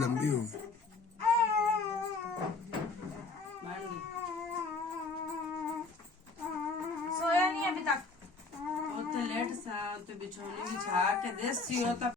लंबी होगी। सोया नहीं अभी तक। लेट सा बिछौनी बिछा के देसी होता